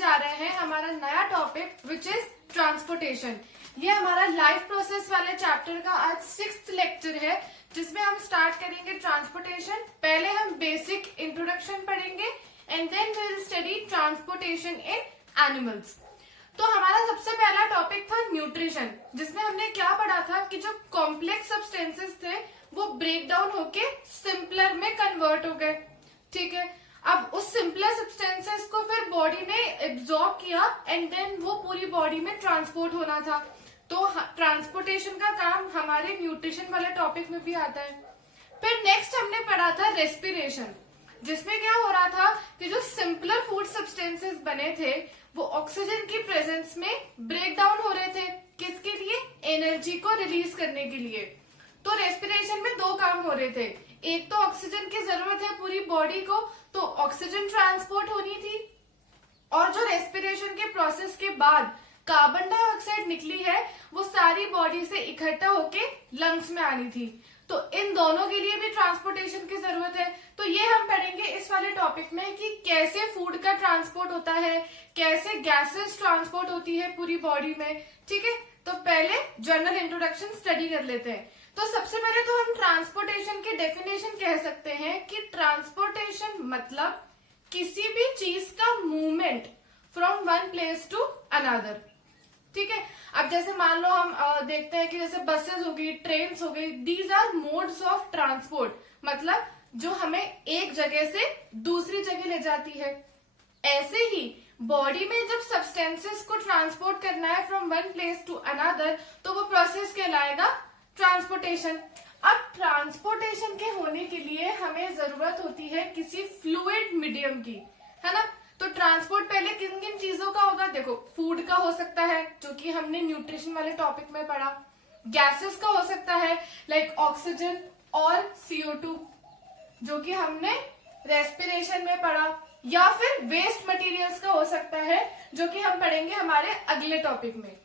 जा रहे हैं हमारा नया टॉपिक विच इज ट्रांसपोर्टेशन। ये हमारा लाइफ प्रोसेस वाले चैप्टर का आज 6th लेक्चर है, जिसमें हम स्टार्ट करेंगे ट्रांसपोर्टेशन। पहले हम बेसिक इंट्रोडक्शन पढ़ेंगे and then we will study transportation in animals. तो हमारा सबसे पहला टॉपिक था न्यूट्रिशन, जिसमें हमने क्या पढ़ा था कि जो कॉम्प्लेक्स सब्सटेंसेस थे वो ब्रेक डाउन होके सिंपलर में कन्वर्ट हो गए। ठीक है, अब उस सिंपलर सब्सटेंसेस को फिर बॉडी ने एब्जॉर्ब किया एंड देन वो पूरी बॉडी में ट्रांसपोर्ट होना था। तो ट्रांसपोर्टेशन का काम हमारे न्यूट्रिशन वाले टॉपिक में भी आता है। फिर नेक्स्ट हमने पढ़ा था रेस्पिरेशन, जिसमें क्या हो रहा था कि जो सिंपलर फूड सब्सटेंसेस बने थे वो ऑक्सीजन की प्रेजेंस में ब्रेक डाउन हो रहे थे। किसके लिए? एनर्जी को रिलीज करने के लिए। तो रेस्पिरेशन में दो काम हो रहे थे, एक तो ऑक्सीजन की जरूरत है पूरी बॉडी को, तो ऑक्सीजन ट्रांसपोर्ट होनी थी, और जो रेस्पिरेशन के प्रोसेस के बाद कार्बन डाइऑक्साइड निकली है वो सारी बॉडी से इकट्ठा होके लंग्स में आनी थी। तो इन दोनों के लिए भी ट्रांसपोर्टेशन की जरूरत है। तो ये हम पढ़ेंगे इस वाले टॉपिक में कि कैसे फूड का ट्रांसपोर्ट होता है, कैसे गैसेस ट्रांसपोर्ट होती है पूरी बॉडी में। ठीक है, तो पहले जनरल इंट्रोडक्शन स्टडी कर लेते हैं। तो सबसे पहले तो हम ट्रांसपोर्टेशन की डेफिनेशन कह सकते हैं कि ट्रांसपोर्टेशन मतलब किसी भी चीज का movement from one place to another. ठीक है, अब जैसे मान लो हम देखते हैं कि जैसे बसेस हो गई, ट्रेन हो गई, these are modes of transport, मतलब जो हमें एक जगह से दूसरी जगह ले जाती है। ऐसे ही बॉडी में जब सब्सटेंसेस को ट्रांसपोर्ट करना है from one place to another, तो वो प्रोसेस कहलाएगा ट्रांसपोर्टेशन। अब ट्रांसपोर्टेशन के होने के लिए हमें जरूरत होती है किसी फ्लूइड मीडियम की, है ना। तो ट्रांसपोर्ट पहले किन किन चीजों का होगा? देखो, फूड का हो सकता है जो कि हमने न्यूट्रिशन वाले टॉपिक में पढ़ा, गैसेस का हो सकता है लाइक ऑक्सीजन और CO2 जो कि हमने रेस्पिरेशन में पढ़ा, या फिर वेस्ट मटेरियल्स का हो सकता है जो कि हम पढ़ेंगे हमारे अगले टॉपिक में।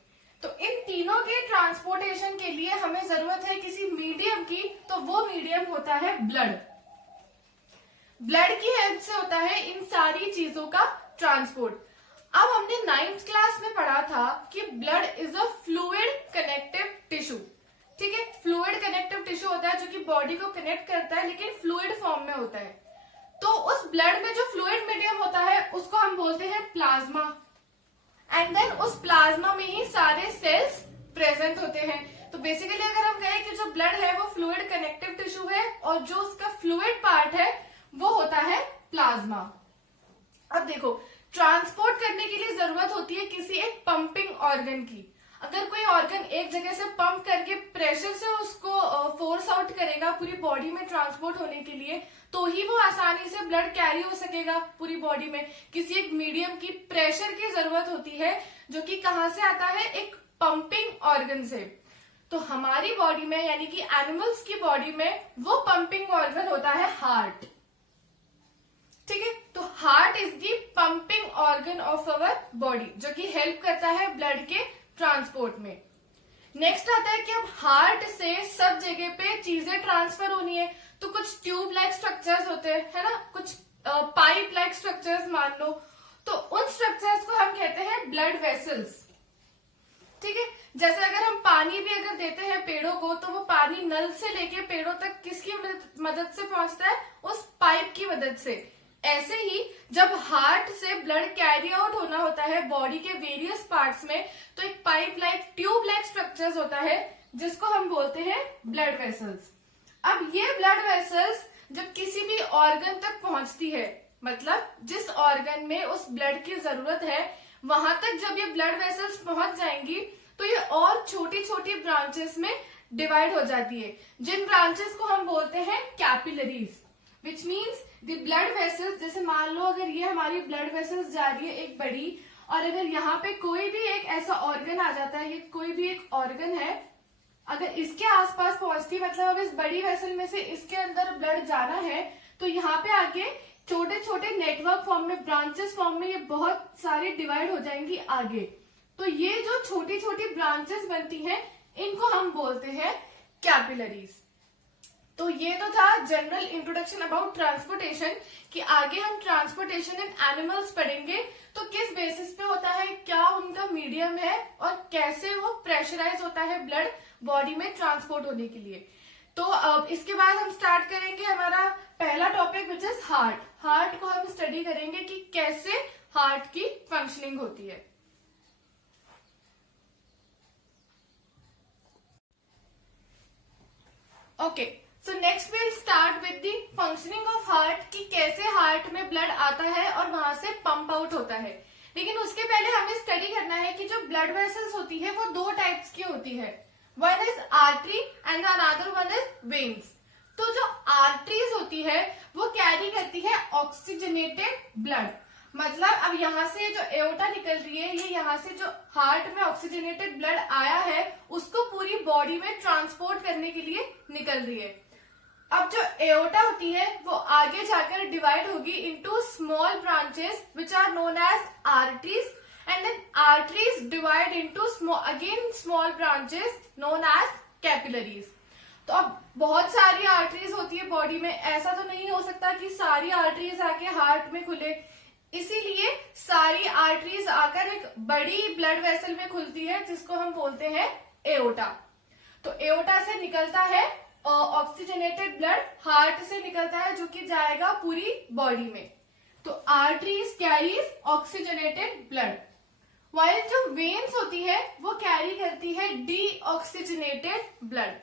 तो इन तीनों के ट्रांसपोर्टेशन के लिए हमें जरूरत है किसी मीडियम की, तो वो मीडियम होता है ब्लड। ब्लड की हेल्प से होता है इन सारी चीजों का ट्रांसपोर्ट। अब हमने 9th क्लास में पढ़ा था कि blood is a fluid connective tissue. ठीक है, फ्लूइड कनेक्टिव टिश्यू होता है जो कि बॉडी को कनेक्ट करता है, लेकिन फ्लूइड फॉर्म में होता है। तो उस ब्लड में जो फ्लूइड मीडियम होता है उसको हम बोलते हैं प्लाज्मा, एंड देन उस प्लाज्मा में ही सारे सेल्स प्रेजेंट होते हैं। तो बेसिकली अगर हम कहें कि जो ब्लड है वो फ्लूइड कनेक्टिव टिश्यू है और जो उसका फ्लूइड पार्ट है वो होता है प्लाज्मा। अब देखो, ट्रांसपोर्ट करने के लिए जरूरत होती है किसी एक पंपिंग ऑर्गन की। अगर कोई ऑर्गन एक जगह से पंप करके प्रेशर से उसको फोर्स आउट करेगा पूरी बॉडी में ट्रांसपोर्ट होने के लिए, तो ही वो आसानी से ब्लड कैरी हो सकेगा पूरी बॉडी में। किसी एक मीडियम की प्रेशर की जरूरत होती है जो कि कहाँ से आता है? एक पंपिंग ऑर्गन से। तो हमारी बॉडी में यानी कि एनिमल्स की बॉडी में वो पंपिंग ऑर्गन होता है हार्ट। ठीक है, तो heart is the pumping organ of our body जो कि हेल्प करता है ब्लड के ट्रांसपोर्ट में। नेक्स्ट आता है कि अब हार्ट से सब जगह पे चीजें ट्रांसफर होनी है, तो कुछ ट्यूब लाइक स्ट्रक्चर्स होते हैं, है ना, कुछ पाइप लाइक स्ट्रक्चर्स मान लो, तो उन स्ट्रक्चर्स को हम कहते हैं ब्लड वेसल्स। ठीक है, जैसे अगर हम पानी भी अगर देते हैं पेड़ों को, तो वो पानी नल से लेके पेड़ों तक किसकी मदद से पहुंचता है? उस पाइप की मदद से। ऐसे ही जब हार्ट से ब्लड कैरी आउट होना होता है बॉडी के वेरियस पार्ट्स में, तो एक pipe like tube like structures होता है जिसको हम बोलते हैं ब्लड वेसल्स। अब ये ब्लड वेसल्स जब किसी भी ऑर्गन तक पहुंचती है, मतलब जिस ऑर्गन में उस ब्लड की जरूरत है वहां तक जब ये ब्लड वेसल्स पहुंच जाएंगी, तो ये और छोटी छोटी ब्रांचेस में डिवाइड हो जाती है, जिन ब्रांचेस को हम बोलते हैं capillaries, which means the blood vessels. जैसे मान लो अगर ये हमारी ब्लड वेसल्स जा रही है एक बड़ी, और अगर यहाँ पे कोई भी एक ऐसा ऑर्गन आ जाता है, ये कोई भी एक ऑर्गन है, अगर इसके आसपास पहुंचती, मतलब अब इस बड़ी वेसल में से इसके अंदर ब्लड जाना है, तो यहाँ पे आके छोटे छोटे नेटवर्क फॉर्म में, ब्रांचेस फॉर्म में ये बहुत सारी डिवाइड हो जाएंगी आगे। तो ये जो छोटी छोटी ब्रांचेस बनती हैं इनको हम बोलते हैं कैपिलरीज। तो ये तो था जनरल इंट्रोडक्शन अबाउट ट्रांसपोर्टेशन कि आगे हम ट्रांसपोर्टेशन इन एनिमल्स पढ़ेंगे, तो किस बेसिस पे होता है, क्या उनका मीडियम है और कैसे वो प्रेशराइज होता है ब्लड बॉडी में ट्रांसपोर्ट होने के लिए। तो अब इसके बाद हम स्टार्ट करेंगे हमारा पहला topic which is heart. Heart को हम स्टडी करेंगे कि कैसे हार्ट की फंक्शनिंग होती है। Okay, so next will start with the functioning of heart कि कैसे हार्ट में ब्लड आता है और वहां से पंप आउट होता है। लेकिन उसके पहले हमें स्टडी करना है कि जो ब्लड वेसल्स होती है वो दो टाइप्स की होती है, one is artery and another one is veins. तो जो आर्टरीज होती है वो कैरी करती है ऑक्सीजनेटेड ब्लड, मतलब अब यहाँ से जो एओर्टा निकल रही है, ये यहाँ से जो हार्ट में ऑक्सीजनेटेड ब्लड आया है उसको पूरी बॉडी में ट्रांसपोर्ट करने के लिए निकल रही है। अब जो एओर्टा होती है वो आगे जाकर डिवाइड होगी into small branches which are known as arteries, and then arteries divide into again small branches known as capillaries. तो अब बहुत सारी आर्टरीज होती है बॉडी में, ऐसा तो नहीं हो सकता कि सारी आर्टरीज आके हार्ट में खुले, इसीलिए सारी आर्टरीज आकर एक बड़ी ब्लड वेसल में खुलती है जिसको हम बोलते हैं एओर्टा। तो एओर्टा से निकलता है ऑक्सीजनेटेड ब्लड, हार्ट से निकलता है जो कि जाएगा पूरी बॉडी में। तो arteries carries oxygenated blood, while जो वेन्स होती है वो कैरी करती है डीऑक्सीजनेटेड ब्लड।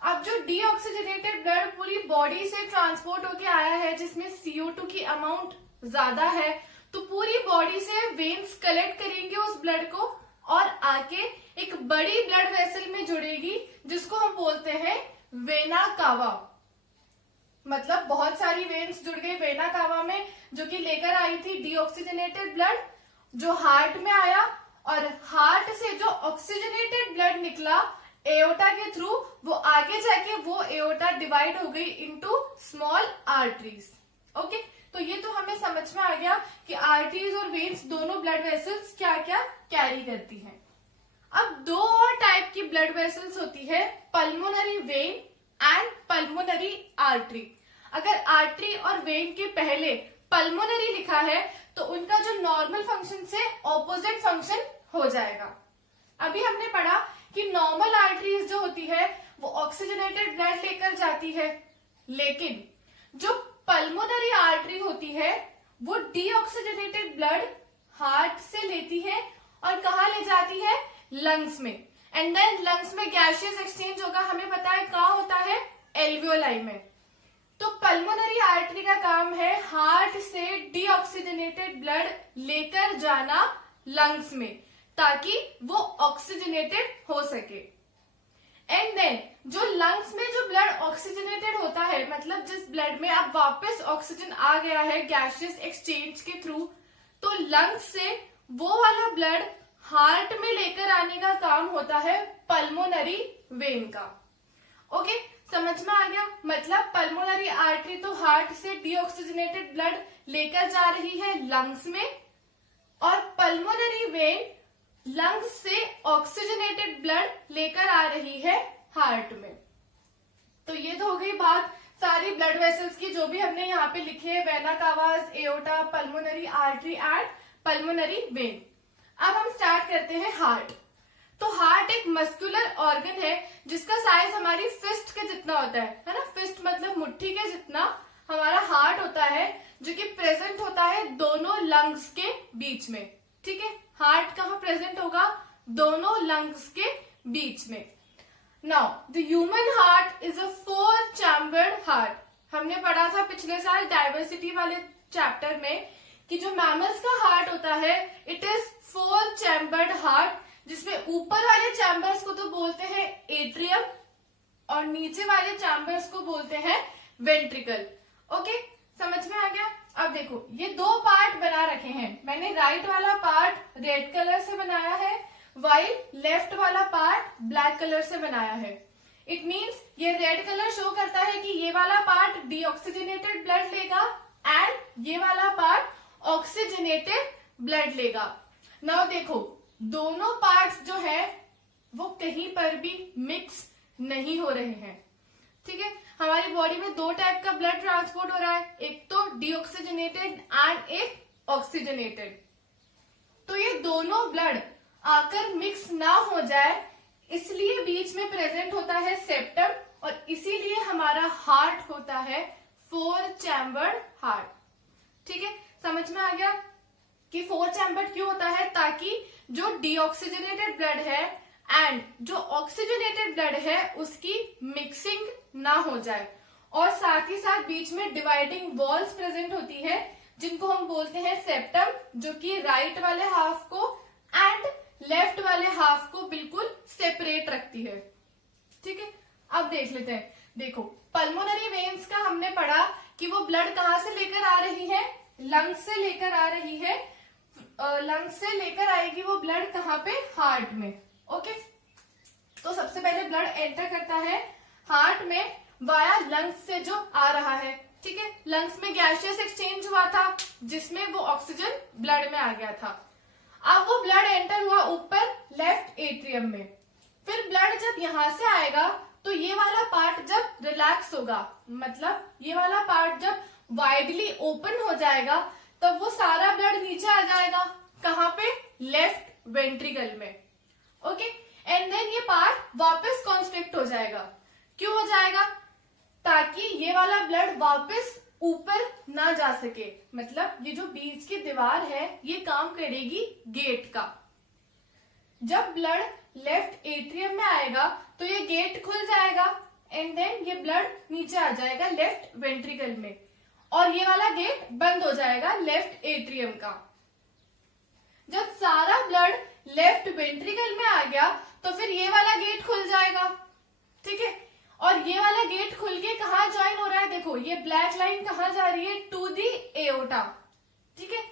अब जो डीऑक्सीजनेटेड ब्लड पूरी बॉडी से ट्रांसपोर्ट होके आया है जिसमें CO2 की अमाउंट ज्यादा है, तो पूरी बॉडी से वेन्स कलेक्ट करेंगे उस ब्लड को और आके एक बड़ी ब्लड वेसल में जुड़ेगी जिसको हम बोलते हैं वेना कावा। मतलब बहुत सारी वेन्स जुड़ गई वेना कावा में जो कि लेकर आई थी डीऑक्सीजनेटेड ब्लड, जो हार्ट में आया, और हार्ट से जो ऑक्सीजनेटेड ब्लड निकला एओर्टा के थ्रू, वो आगे जाके वो एओर्टा डिवाइड हो गई इनटू स्मॉल आर्टरीज। ओके, तो ये तो हमें समझ में आ गया कि आर्टरीज और वेन्स दोनों ब्लड वेसल्स क्या क्या कैरी करती हैं। अब दो और टाइप की ब्लड वेसल्स होती है, pulmonary vein and pulmonary artery. अगर आर्टरी और वेन के पहले पल्मोनरी लिखा है तो उनका जो नॉर्मल फंक्शन से ऑपोजिट फंक्शन हो जाएगा। अभी हमने पढ़ा कि नॉर्मल आर्टरीज जो होती है वो ऑक्सीजनेटेड ब्लड लेकर जाती है, लेकिन जो पल्मोनरी आर्टरी होती है वो डीऑक्सीजनेटेड ब्लड हार्ट से लेती है और कहा ले जाती है, लंग्स में, एंड देन लंग्स में गैसियस एक्सचेंज होगा, हमें पता है कहाँ होता है, एल्वियोलाई में। तो पल्मोनरी आर्टरी का काम है हार्ट से डीऑक्सीजनेटेड ब्लड लेकर जाना लंग्स में ताकि वो ऑक्सीजनेटेड हो सके। एंड देन जो लंग्स में जो ब्लड ऑक्सीजनेटेड होता है, मतलब जिस ब्लड में अब वापस ऑक्सीजन आ गया है गैसियस एक्सचेंज के थ्रू, तो लंग्स से वो वाला ब्लड हार्ट में लेकर आने का काम होता है पल्मोनरी वेन का। ओके, समझ में आ गया। मतलब पल्मोनरी आर्टरी तो हार्ट से डीऑक्सीजनेटेड ब्लड लेकर जा रही है लंग्स में, और पल्मोनरी वेन लंग्स से ऑक्सीजनेटेड ब्लड लेकर आ रही है हार्ट में। तो ये तो हो गई बात सारी ब्लड वेसल्स की जो भी हमने यहाँ पे लिखे है, vena cava, aorta, pulmonary artery and pulmonary vein. अब हम स्टार्ट करते हैं हार्ट। तो हार्ट एक मस्कुलर ऑर्गन है जिसका साइज हमारी फिस्ट के जितना होता है ना, फिस्ट मतलब मुट्ठी के जितना हमारा हार्ट होता है, जो कि प्रेजेंट होता है दोनों लंग्स के बीच में। ठीक है, हार्ट कहाँ प्रेजेंट होगा, दोनों लंग्स के बीच में। Now the human heart is a 4 chambered heart. हमने पढ़ा था पिछले साल डाइवर्सिटी वाले चैप्टर में कि जो मैमल्स का हार्ट होता है इट इज 4 चैम्बर्ड हार्ट, जिसमें ऊपर वाले चैम्बर्स को तो बोलते हैं एट्रियम और नीचे वाले चैम्बर्स को बोलते हैं वेंट्रिकल। ओके, समझ में आ गया। अब देखो ये दो पार्ट बना रखे हैं, मैंने राइट वाला पार्ट रेड कलर से बनाया है, वाइल लेफ्ट वाला पार्ट ब्लैक कलर से बनाया है। इट मीन्स ये रेड कलर शो करता है कि ये वाला पार्ट डीऑक्सीजनेटेड ब्लड लेगा एंड ये वाला पार्ट ऑक्सीजनेटेड ब्लड लेगा। नाउ देखो दोनों पार्ट्स जो है वो कहीं पर भी मिक्स नहीं हो रहे हैं, ठीक है, हमारी बॉडी में दो टाइप का ब्लड ट्रांसपोर्ट हो रहा है, एक तो डीऑक्सीजनेटेड एंड एक ऑक्सीजनेटेड। तो ये दोनों ब्लड आकर मिक्स ना हो जाए इसलिए बीच में प्रेजेंट होता है सेप्टम, और इसीलिए हमारा हार्ट होता है 4 चैम्बर्ड हार्ट। ठीक है, समझ में आ गया कि 4 चैम्बर्ड क्यों होता है, ताकि जो डीऑक्सीजनेटेड ब्लड है एंड जो ऑक्सीजनेटेड ब्लड है उसकी मिक्सिंग ना हो जाए, और साथ ही साथ बीच में डिवाइडिंग वॉल्स प्रेजेंट होती है जिनको हम बोलते हैं सेप्टम, जो कि राइट वाले हाफ को एंड लेफ्ट वाले हाफ को बिल्कुल सेपरेट रखती है। ठीक है, अब देख लेते हैं। देखो, पल्मोनरी वेन्स का हमने पढ़ा कि वो ब्लड कहाँ से लेकर आ रही है, लंग्स से लेकर आ रही है। लंग्स से लेकर आएगी वो ब्लड कहाँ पे, हार्ट में। ओके, तो सबसे पहले ब्लड एंटर करता है हार्ट में वाया लंग्स से जो आ रहा है। ठीक है, लंग्स में गैसियस एक्सचेंज हुआ था जिसमें वो ऑक्सीजन ब्लड में आ गया था। अब वो ब्लड एंटर हुआ ऊपर लेफ्ट एट्रियम में। फिर ब्लड जब यहां से आएगा तो ये वाला पार्ट जब रिलैक्स होगा, मतलब ये वाला पार्ट जब वाइडली ओपन हो जाएगा, तब वो सारा ब्लड नीचे आ जाएगा। कहाँ पे, लेफ्ट वेंट्रिकल में। ओके, एंड देन ये पार्ट वापस कॉन्स्ट्रिक्ट हो जाएगा। क्यों हो जाएगा, ताकि ये वाला ब्लड वापस ऊपर ना जा सके, मतलब ये जो बीच की दीवार है ये काम करेगी गेट का। जब ब्लड लेफ्ट एट्रियम में आएगा तो ये गेट खुल जाएगा एंड देन ये ब्लड नीचे आ जाएगा लेफ्ट वेंट्रिकल में, और ये वाला गेट बंद हो जाएगा लेफ्ट एट्रियम का। जब सारा ब्लड लेफ्ट वेंट्रिकल में आ गया तो फिर ये वाला गेट खुल जाएगा। ठीक है, और ये वाला गेट खुल के कहा ज्वाइन हो रहा है, देखो ये ब्लैक लाइन कहाँ जा रही है, टू दी एओर्टा। ठीक है,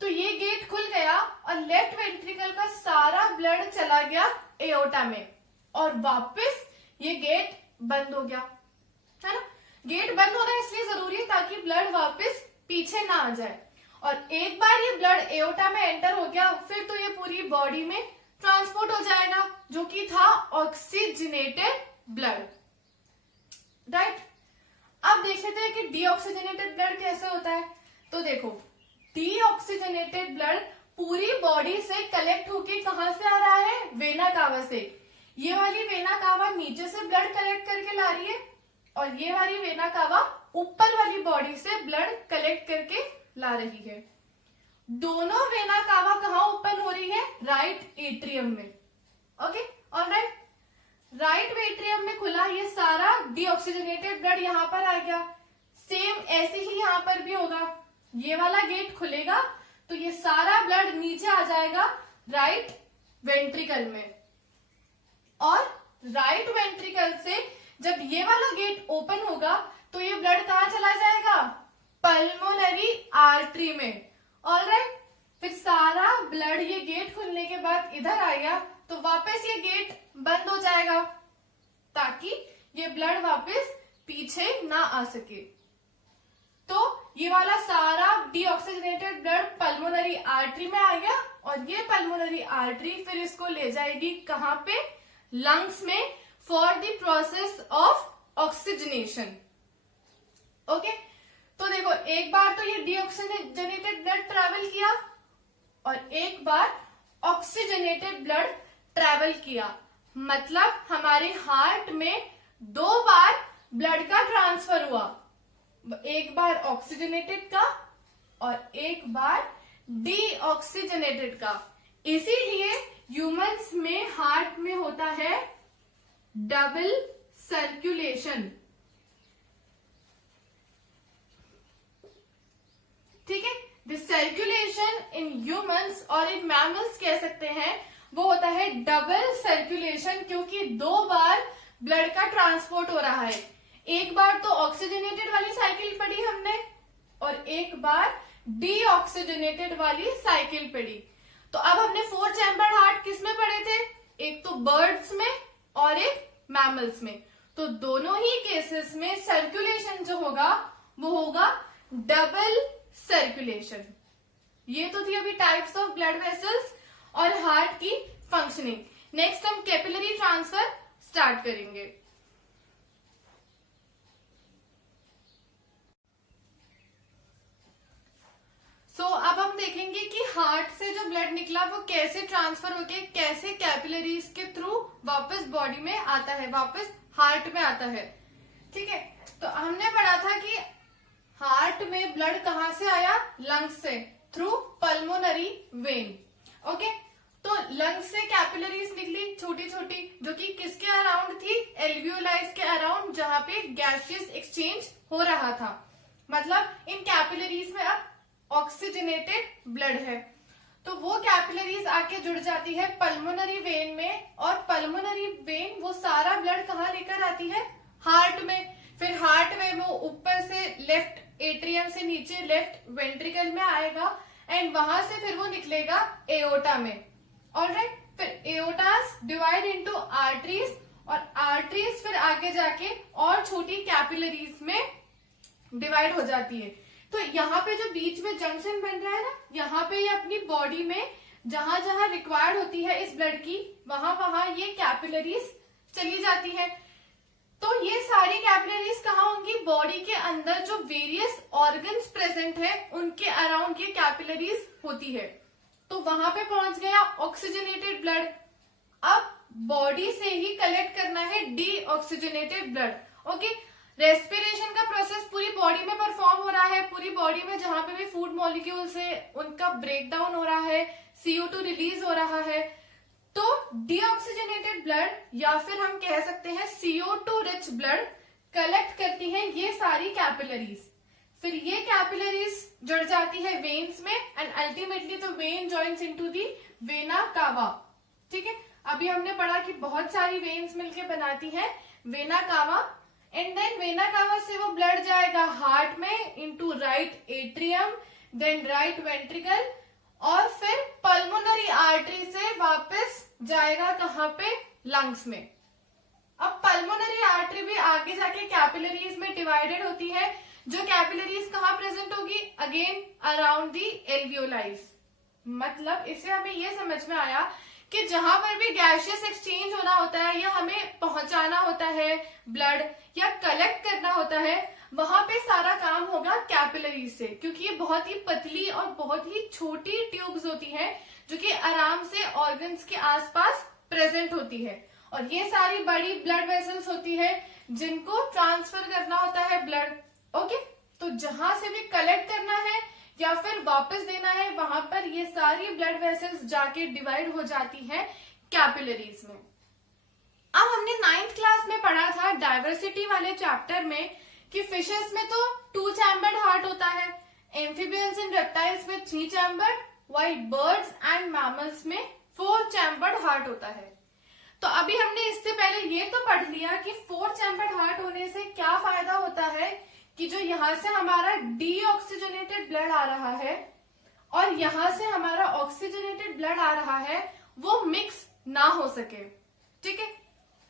तो ये गेट खुल गया और लेफ्ट वेंट्रिकल का सारा ब्लड चला गया एओर्टा में, और वापस ये गेट बंद हो गया, है ना। गेट बंद होना इसलिए जरूरी है ताकि ब्लड वापस पीछे ना आ जाए, और एक बार ये ब्लड एओर्टा में एंटर हो गया फिर तो ये पूरी बॉडी में ट्रांसपोर्ट हो जाएगा, जो कि था ऑक्सीजनेटेड ब्लड। राइट, अब देख लेते हैं कि डीऑक्सीजनेटेड ब्लड कैसे होता है। तो देखो, डीऑक्सीजनेटेड ब्लड पूरी बॉडी से कलेक्ट होके कहां से आ रहा है, वेना कावा से। ये वाली वेना कावा नीचे से ब्लड कलेक्ट करके ला रही है, और ये वाली वेना कावा ऊपर वाली बॉडी से ब्लड कलेक्ट करके ला रही है। दोनों वेना कावा कहाँ ओपन हो रही है, राइट एट्रियम में। ओके, ऑलराइट, राइट एट्रियम में खुला, ये सारा डीऑक्सीजनेटेड ब्लड यहाँ पर आ गया। सेम ऐसे ही यहाँ पर भी होगा, ये वाला गेट खुलेगा तो ये सारा ब्लड नीचे आ जाएगा राइट वेंट्रिकल में, और राइट वेंट्रिकल से जब ये वाला गेट ओपन होगा तो ये ब्लड कहाँ चला जाएगा, पल्मोनरी आर्टरी में। ऑलराइट, फिर सारा ब्लड ये गेट खुलने के बाद इधर आएगा तो वापस ये गेट बंद हो जाएगा ताकि ये ब्लड वापस पीछे ना आ सके। तो ये वाला सारा डीऑक्सीजनेटेड ब्लड पल्मोनरी आर्टरी में आ गया, और ये पल्मोनरी आर्टरी फिर इसको ले जाएगी कहाँ पे, लंग्स में, for the process of oxygenation. Okay, तो देखो एक बार तो ये डीऑक्सीजनेटेड ब्लड ट्रेवल किया और एक बार ऑक्सीजनेटेड ब्लड ट्रेवल किया, मतलब हमारे हार्ट में 2 बार ब्लड का ट्रांसफर हुआ, एक बार ऑक्सीजनेटेड का और एक बार डीऑक्सीजनेटेड का। इसीलिए ह्यूमंस में हार्ट में होता है डबल सर्कुलेशन। ठीक है, द सर्कुलेशन इन ह्यूमंस और इन मैमल्स कह सकते हैं वो होता है डबल सर्कुलेशन, क्योंकि 2 बार ब्लड का ट्रांसपोर्ट हो रहा है। एक बार तो ऑक्सीजनेटेड वाली साइकिल पढ़ी हमने और एक बार डीऑक्सीजनेटेड वाली साइकिल पढ़ी। तो अब हमने 4 चैम्बर्ड हार्ट किस में पढ़े थे, एक तो बर्ड्स में और एक मैमल्स में। तो दोनों ही केसेस में सर्कुलेशन जो होगा वो होगा डबल सर्कुलेशन। ये तो थी अभी टाइप्स ऑफ ब्लड वेसल्स और हार्ट की फंक्शनिंग। नेक्स्ट हम कैपिलरी ट्रांसफर स्टार्ट करेंगे। हार्ट से जो ब्लड निकला वो कैसे ट्रांसफर होके कैसे कैपिलरीज के थ्रू वापस बॉडी में आता है, वापस हार्ट में आता है। ठीक है, तो हमने पढ़ा था कि हार्ट में ब्लड कहाँ से आया, लंग्स से, थ्रू पल्मोनरी वेन। ओके, तो लंग्स से कैपिलरीज निकली छोटी छोटी, जो कि किसके अराउंड थी, एल्वियोलाइज के अराउंड, जहां पे गैसियस एक्सचेंज हो रहा था। मतलब इन कैपिलरीज में अब ऑक्सीजनेटेड ब्लड है, तो वो कैपिलरीज आके जुड़ जाती है पल्मोनरी वेन में, और पल्मोनरी वेन वो सारा ब्लड कहाँ लेकर आती है, हार्ट में। फिर हार्ट में वो ऊपर से लेफ्ट एट्रियम से नीचे लेफ्ट वेंट्रिकल में आएगा, एंड वहां से फिर वो निकलेगा एओर्टा में। ऑलराइट, फिर एओर्टास डिवाइड इनटू आर्टरीज, और आर्टरीज फिर आगे जाके और छोटी कैपिलरीज में डिवाइड हो जाती है। तो यहाँ पे जो बीच में जंक्शन बन रहा है ना, यहाँ पे ये अपनी बॉडी में जहां जहां रिक्वायर्ड होती है इस ब्लड की, वहां वहां ये कैपिलरीज चली जाती है। तो ये सारी कैपिलरीज कहाँ होंगी, बॉडी के अंदर जो वेरियस ऑर्गन्स प्रेजेंट है उनके अराउंड ये कैपिलरीज होती है। तो वहां पे पहुंच गया ऑक्सीजनेटेड ब्लड। अब बॉडी से ही कलेक्ट करना है डीऑक्सीजनेटेड ब्लड। ओके, रेस्पिरेशन का प्रोसेस पूरी बॉडी में परफॉर्म हो रहा है, पूरी बॉडी में जहां पे भी फूड मॉलिक्यूल्स है उनका ब्रेकडाउन हो रहा है, CO2 रिलीज हो रहा है। तो डीऑक्सीजनेटेड ब्लड, या फिर हम कह सकते हैं CO2 रिच ब्लड, कलेक्ट करती है ये सारी कैपिलरीज। फिर ये कैपिलरीज जुड़ जाती है वेन्स में, एंड अल्टीमेटली तो when joins into the vena cava. ठीक है, अभी हमने पढ़ा कि बहुत सारी वेन्स मिलके बनाती है vena cava, and then vena cava से वो ब्लड जाएगा हार्ट में into right atrium, then right ventricle, और फिर पल्मोनरी आर्टरी से वापस जाएगा कहाँ पे, लंग्स में। अब पल्मोनरी आर्टरी भी आगे जाके कैपिलरीज में डिवाइडेड होती है, जो कैपिलरीज कहाँ प्रेजेंट होगी, अगेन अराउंड दी एल्वियोलाइज। मतलब इससे हमें ये समझ में आया कि जहां पर भी गैसियस एक्सचेंज होना होता है, या हमें पहुंचाना होता है ब्लड, या कलेक्ट करना होता है, वहां पे सारा काम होगा कैपिलरीज से, क्योंकि ये बहुत ही पतली और बहुत ही छोटी ट्यूब्स होती हैं जो कि आराम से ऑर्गन्स के आसपास प्रेजेंट होती है। और ये सारी बड़ी ब्लड वेसल्स होती है जिनको ट्रांसफर करना होता है ब्लड। ओके, तो जहां से भी कलेक्ट करना है या फिर वापस देना है, वहां पर ये सारी ब्लड वेसल्स जाके डिवाइड हो जाती है कैपिलरीज में। अब हमने 9th क्लास में पढ़ा था डाइवर्सिटी वाले चैप्टर में कि फिशेस में तो 2 चैम्बर्ड हार्ट होता है, एम्फीबियंस एंड रेप्टाइल्स में 3 chambered, while birds and mammals में 4 चैम्बर्ड हार्ट होता है। तो अभी हमने इससे पहले ये तो पढ़ लिया कि 4 चैम्बर्ड हार्ट होने से क्या फायदा होता है, कि जो यहां से हमारा डीऑक्सीजनेटेड ब्लड आ रहा है और यहां से हमारा ऑक्सीजनेटेड ब्लड आ रहा है, वो मिक्स ना हो सके। ठीक है,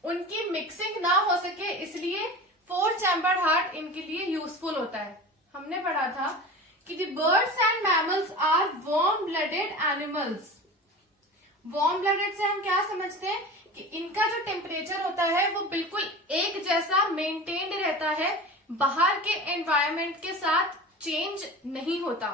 उनकी मिक्सिंग ना हो सके, इसलिए 4 चैम्बर्ड हार्ट इनके लिए यूजफुल होता है। हमने पढ़ा था कि the birds and mammals are warm blooded animals. Warm blooded से हम क्या समझते हैं कि इनका जो टेम्परेचर होता है वो बिल्कुल एक जैसा मेंटेन्ड रहता है, बाहर के एनवायरनमेंट के साथ चेंज नहीं होता।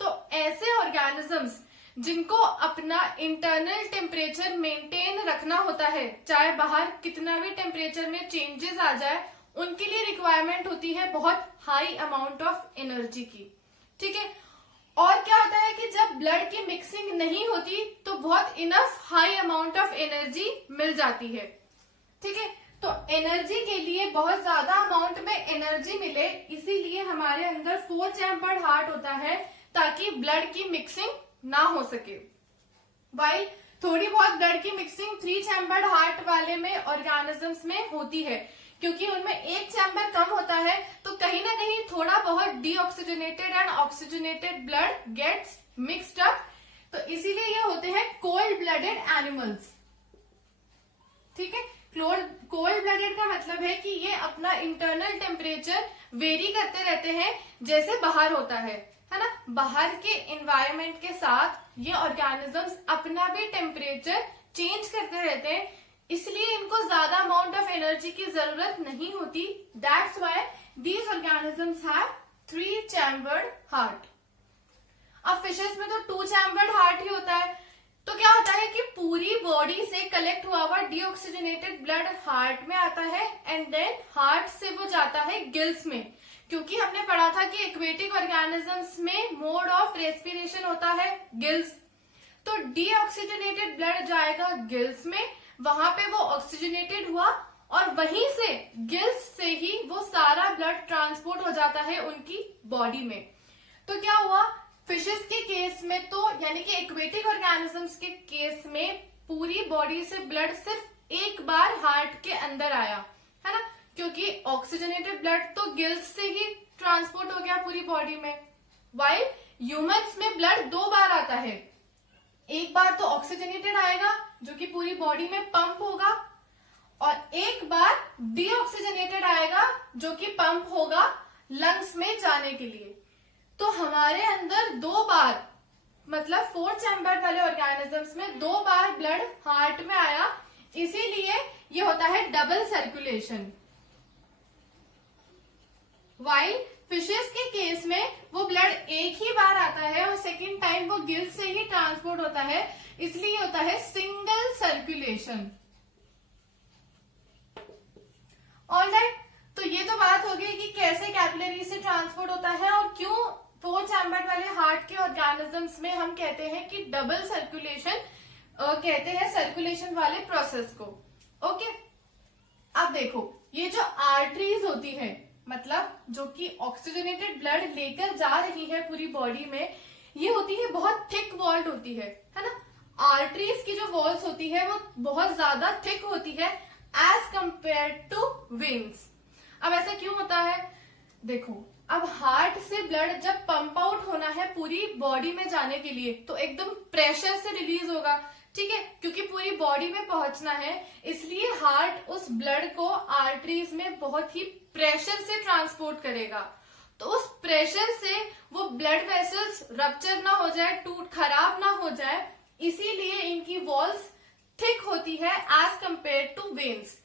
तो ऐसे ऑर्गेनिजम्स जिनको अपना इंटरनल टेम्परेचर मेंटेन रखना होता है, चाहे बाहर कितना भी टेम्परेचर में चेंजेस आ जाए, उनके लिए रिक्वायरमेंट होती है बहुत हाई अमाउंट ऑफ एनर्जी की। ठीक है, और क्या होता है कि जब ब्लड की मिक्सिंग नहीं होती तो बहुत enough high amount of energy मिल जाती है। ठीक है, तो एनर्जी के लिए बहुत ज्यादा अमाउंट में एनर्जी मिले, इसीलिए हमारे अंदर 4 चैम्बर्ड हार्ट होता है, ताकि ब्लड की मिक्सिंग ना हो सके। वाइल थोड़ी बहुत ब्लड की मिक्सिंग 3 चैम्बर्ड हार्ट वाले में ऑर्गेनिजम्स में होती है, क्योंकि उनमें एक चैम्बर कम होता है, तो कहीं ना कहीं थोड़ा बहुत deoxygenated and oxygenated blood gets mixed up, तो इसीलिए ये होते हैं कोल्ड ब्लडेड एनिमल्स। ठीक है, कोल्ड ब्लडेड का मतलब है कि ये अपना इंटरनल टेम्परेचर वेरी करते रहते हैं जैसे बाहर होता है ना। बाहर के एनवायरनमेंट के साथ ये ऑर्गेनिजम्स अपना भी टेम्परेचर चेंज करते रहते हैं, इसलिए इनको ज्यादा अमाउंट ऑफ एनर्जी की जरूरत नहीं होती। That's why these organisms have 3 chambered heart. अब फिशेस में तो 2 चैम्बर्ड हार्ट ही होता है, तो क्या होता है कि पूरी बॉडी से कलेक्ट हुआ हुआ डीऑक्सीजनेटेड ब्लड हार्ट में आता है एंड देन हार्ट से वो जाता है गिल्स में, क्योंकि हमने पढ़ा था कि एक्वेटिक ऑर्गेनिजम्स में मोड ऑफ रेस्पिरेशन होता है गिल्स। तो डीऑक्सीजनेटेड ब्लड जाएगा गिल्स में, वहां पे वो ऑक्सीजनेटेड हुआ और वहीं से गिल्स से ही वो सारा ब्लड ट्रांसपोर्ट हो जाता है उनकी बॉडी में। तो क्या हुआ, फिशेस के केस में तो यानी कि एक्वेटिक ऑर्गेनिजम्स के केस में पूरी बॉडी से ब्लड सिर्फ एक बार हार्ट के अंदर आया, है ना, क्योंकि ऑक्सीजनेटेड ब्लड तो गिल्स से ही ट्रांसपोर्ट हो गया पूरी बॉडी में। वाइल ह्यूमंस में ब्लड 2 बार आता है, एक बार तो ऑक्सीजनेटेड आएगा जो कि पूरी बॉडी में पंप होगा, और एक बार डीऑक्सीजनेटेड आएगा जो कि पंप होगा लंग्स में जाने के लिए। तो हमारे अंदर 2 बार, मतलब 4 चैम्बर वाले ऑर्गेनिजम्स में 2 बार ब्लड हार्ट में आया, इसीलिए ये होता है डबल सर्कुलेशन। वाइल फिशेस के केस में वो ब्लड एक ही बार आता है और सेकेंड टाइम वो गिल से ही ट्रांसपोर्ट होता है, इसलिए होता है सिंगल सर्कुलेशन। ऑलराइट, तो ये तो बात हो गई कि कैसे कैपिलरी से ट्रांसपोर्ट होता है और क्यों 4 चैम्बर वाले हार्ट के ऑर्गेनिजम्स में हम कहते हैं कि डबल सर्कुलेशन कहते हैं सर्कुलेशन वाले प्रोसेस को। ओके, अब देखो ये जो आर्टरीज होती है, मतलब जो कि ऑक्सीजनेटेड ब्लड लेकर जा रही है पूरी बॉडी में, ये होती है बहुत थिक वॉल्ड होती है ना। आर्टरीज की जो वॉल्स होती है वो बहुत ज्यादा थिक होती है एज कंपेयर टू वेन्स। अब ऐसा क्यों होता है, देखो अब हार्ट से ब्लड जब पंप आउट होना है पूरी बॉडी में जाने के लिए तो एकदम प्रेशर से रिलीज होगा, ठीक है, क्योंकि पूरी बॉडी में पहुंचना है, इसलिए हार्ट उस ब्लड को आर्टरीज में बहुत ही प्रेशर से ट्रांसपोर्ट करेगा। तो उस प्रेशर से वो ब्लड वेसल्स रप्चर ना हो जाए, टूट खराब ना हो जाए, इसीलिए इनकी वॉल्स थिक होती है एज कंपेयर टू वेन्स।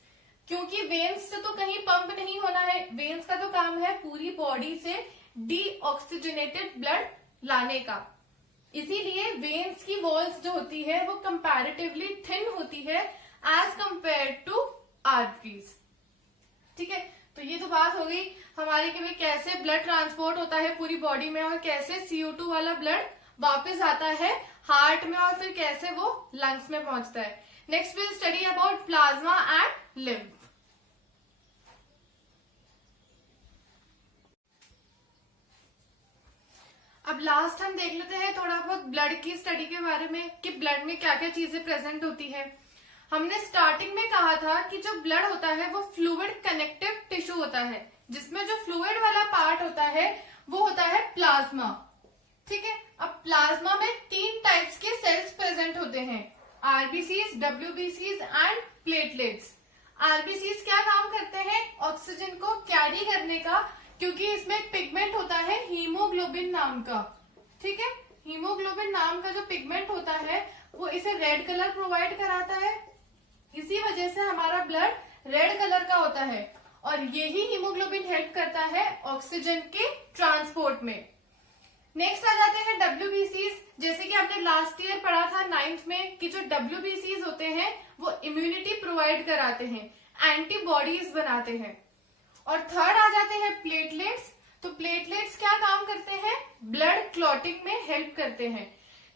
क्योंकि वेन्स से तो कहीं पंप नहीं होना है, वेन्स का तो काम है पूरी बॉडी से डीऑक्सीजनेटेड ब्लड लाने का, इसीलिए वेन्स की वॉल्स जो होती है वो कंपैरेटिवली थिन होती है एज कंपेयर टू आर्टरीज। ठीक है, तो ये तो बात हो गई हमारी कि भाई कैसे ब्लड ट्रांसपोर्ट होता है पूरी बॉडी में और कैसे CO2 वाला ब्लड वापस आता है हार्ट में और फिर कैसे वो लंग्स में पहुंचता है। Next will study about plasma and lymph. अब लास्ट हम देख लेते हैं थोड़ा बहुत ब्लड की स्टडी के बारे में कि ब्लड में क्या क्या चीजें प्रेजेंट होती है। हमने स्टार्टिंग में कहा था कि जो ब्लड होता है वो फ्लूइड कनेक्टिव टिश्यू होता है, जिसमें जो फ्लूइड वाला पार्ट होता है वो होता है प्लाज्मा। ठीक है, अब प्लाज्मा में 3 टाइप्स के सेल्स प्रेजेंट होते हैं, आरबीसीज, डब्ल्यूबीसीज एंड प्लेटलेट्स। आरबीसीज क्या काम करते हैं, ऑक्सीजन को कैरी करने का, क्योंकि इसमें एक पिगमेंट होता है हीमोग्लोबिन नाम का। ठीक है, हीमोग्लोबिन नाम का जो पिगमेंट होता है वो इसे रेड कलर प्रोवाइड कराता है, इसी वजह से हमारा ब्लड रेड कलर का होता है और यही हीमोग्लोबिन हेल्प करता है ऑक्सीजन के ट्रांसपोर्ट में। नेक्स्ट आ जाते हैं डब्ल्यूबीसीज। जैसे कि आपने लास्ट ईयर पढ़ा था 9th में कि जो डब्ल्यूबीसीज होते हैं वो इम्यूनिटी प्रोवाइड कराते हैं, एंटीबॉडीज बनाते हैं। और थर्ड आ जाते हैं प्लेटलेट्स। तो प्लेटलेट्स क्या काम करते हैं, ब्लड क्लॉटिंग में हेल्प करते हैं।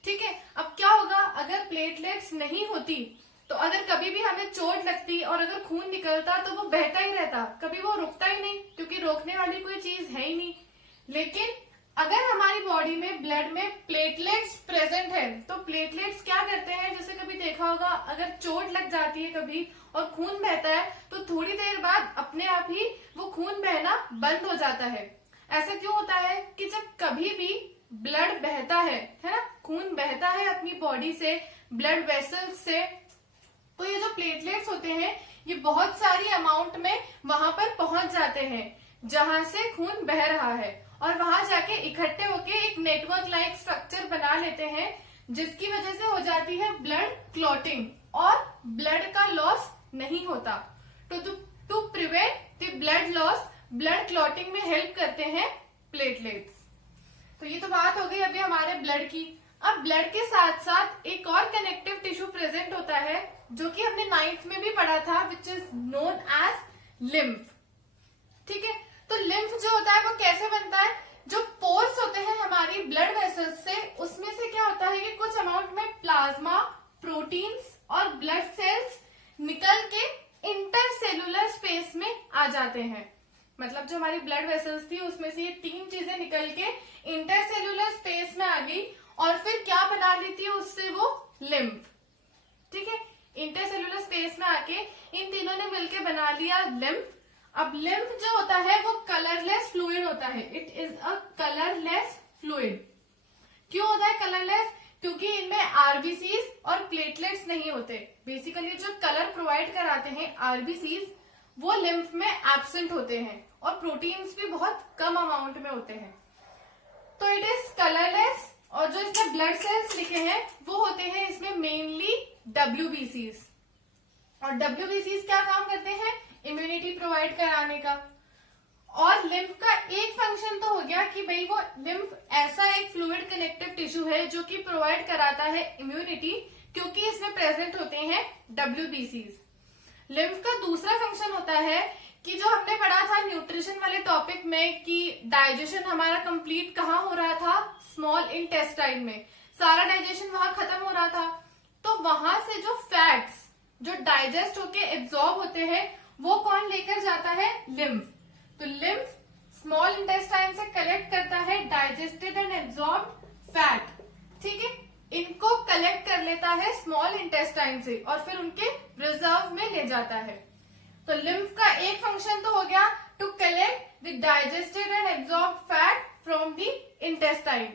ठीक है, अब क्या होगा अगर प्लेटलेट्स नहीं होती तो अगर कभी भी हमें चोट लगती और अगर खून निकलता तो वो बहता ही रहता, कभी वो रुकता ही नहीं, क्योंकि रोकने वाली कोई चीज है ही नहीं। लेकिन अगर हमारी बॉडी में ब्लड में प्लेटलेट्स प्रेजेंट है तो प्लेटलेट्स क्या करते हैं, जैसे कभी देखा होगा अगर चोट लग जाती है कभी और खून बहता है तो थोड़ी देर बाद अपने आप ही वो खून बहना बंद हो जाता है। ऐसा क्यों होता है कि जब कभी भी ब्लड बहता है ना, खून बहता है अपनी बॉडी से, ब्लड वेसल्स से, तो ये जो प्लेटलेट्स होते हैं ये बहुत सारी अमाउंट में वहां पर पहुंच जाते हैं जहां से खून बह रहा है और वहां जाके इकट्ठे होके एक नेटवर्क लाइक स्ट्रक्चर बना लेते हैं, जिसकी वजह से हो जाती है ब्लड क्लॉटिंग और ब्लड का लॉस नहीं होता। To prevent the blood loss, blood clotting में हेल्प करते हैं प्लेटलेट्स। तो ये तो बात हो गई अभी हमारे ब्लड की। अब ब्लड के साथ साथ एक और कनेक्टिव टिश्यू प्रेजेंट होता है जो कि हमने 9th में भी पढ़ा था, which is known as lymph. ठीक है, तो लिम्फ जो होता है वो कैसे बनता है? जो पोर्स होते हैं हमारी ब्लड वेसल्स से, उसमें से क्या होता है कि कुछ अमाउंट में प्लाज्मा, प्रोटीन्स और ब्लड सेल्स निकल के इंटरसेलुलर स्पेस में आ जाते हैं। मतलब जो हमारी ब्लड वेसल्स थी उसमें से ये 3 चीजें निकल के इंटरसेलुलर स्पेस में आ गई और फिर क्या बना ली थी उससे? वो लिम्फ। ठीक है, इंटरसेलुलर स्पेस में आके इन तीनों ने मिलके बना लिया लिम्फ। अब लिम्फ जो होता है वो कलरलेस फ्लूइड होता है। It is a colourless fluid. क्यों होता है कलरलेस? क्योंकि इनमें आरबीसीज और प्लेटलेट्स नहीं होते। बेसिकली जो कलर प्रोवाइड कराते हैं आरबीसीज, वो लिम्फ में एब्सेंट होते हैं और प्रोटीन्स भी बहुत कम अमाउंट में होते हैं। तो इट इज कलरलेस। और जो इसमें ब्लड सेल्स लिखे हैं वो होते हैं इसमें मेनली डब्ल्यूबीसीज। और डब्ल्यूबीसीज क्या काम करते हैं? इम्यूनिटी प्रोवाइड कराने का। और लिम्फ का एक फंक्शन तो हो गया कि भाई वो लिम्फ ऐसा एक फ्लूइड कनेक्टिव टिश्यू है जो कि प्रोवाइड कराता है इम्यूनिटी, क्योंकि इसमें प्रेजेंट होते हैं डब्ल्यूबीसीज। लिम्फ का दूसरा फंक्शन होता है कि जो हमने पढ़ा था न्यूट्रिशन वाले टॉपिक में कि डाइजेशन हमारा कंप्लीट कहाँ हो रहा था? स्मॉल इंटेस्टाइन में। सारा डाइजेशन वहां खत्म हो रहा था। तो वहां से जो फैट्स जो डाइजेस्ट होके एब्जॉर्ब होते हैं वो कौन लेकर जाता है? लिम्फ। तो लिम्फ स्मॉल इंटेस्टाइन से कलेक्ट करता है डाइजेस्टेड एंड एब्जॉर्ब फैट। ठीक है, इनको कलेक्ट कर लेता है स्मॉल इंटेस्टाइन से और फिर उनके रिजर्व में ले जाता है। तो लिम्फ का एक फंक्शन तो हो गया to collect the digested and absorb fat from the intestine,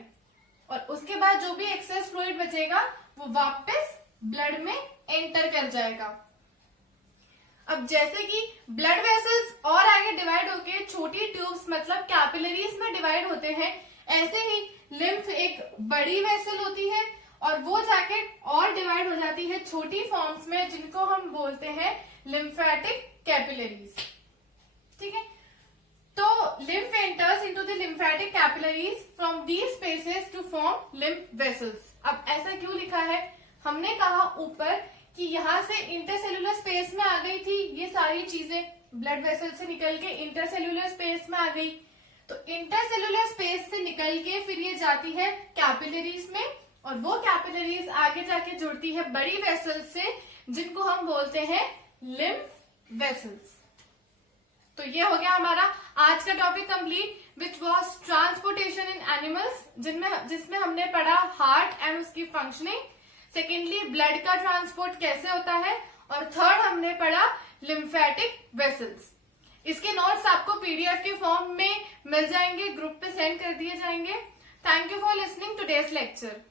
और उसके बाद जो भी एक्सेस फ्लूइड बचेगा वो वापस ब्लड में एंटर कर जाएगा। अब जैसे कि ब्लड वेसल्स और आगे डिवाइड होके छोटी ट्यूब्स मतलब कैपिलरीज में डिवाइड होते हैं, ऐसे ही लिम्फ एक बड़ी वेसल होती है और वो जाके और डिवाइड हो जाती है छोटी फॉर्म्स में, जिनको हम बोलते हैं लिम्फेटिक कैपिलरीज। ठीक है, तो lymph enters into the lymphatic capillaries from these spaces to form lymph vessels. अब ऐसा क्यों लिखा है? हमने कहा ऊपर कि यहाँ से इंटरसेलुलर स्पेस में आ गई थी ये सारी चीजें, ब्लड वेसल से निकल के इंटरसेलुलर स्पेस में आ गई। तो इंटरसेलुलर स्पेस से निकल के फिर ये जाती है कैपिलरीज में, और वो कैपिलरीज आगे जाके जुड़ती है बड़ी वेसल्स से, जिनको हम बोलते हैं लिम्फ वेसल्स। तो ये हो गया हमारा आज का topic complete, which was transportation in animals, जिसमें हमने पढ़ा हार्ट एंड उसकी फंक्शनिंग। सेकेंडली ब्लड का ट्रांसपोर्ट कैसे होता है, और थर्ड हमने पढ़ा लिम्फेटिक वेसल्स। इसके नोट्स आपको पीडीएफ के फॉर्म में मिल जाएंगे, ग्रुप पे सेंड कर दिए जाएंगे। Thank you for listening today's lecture.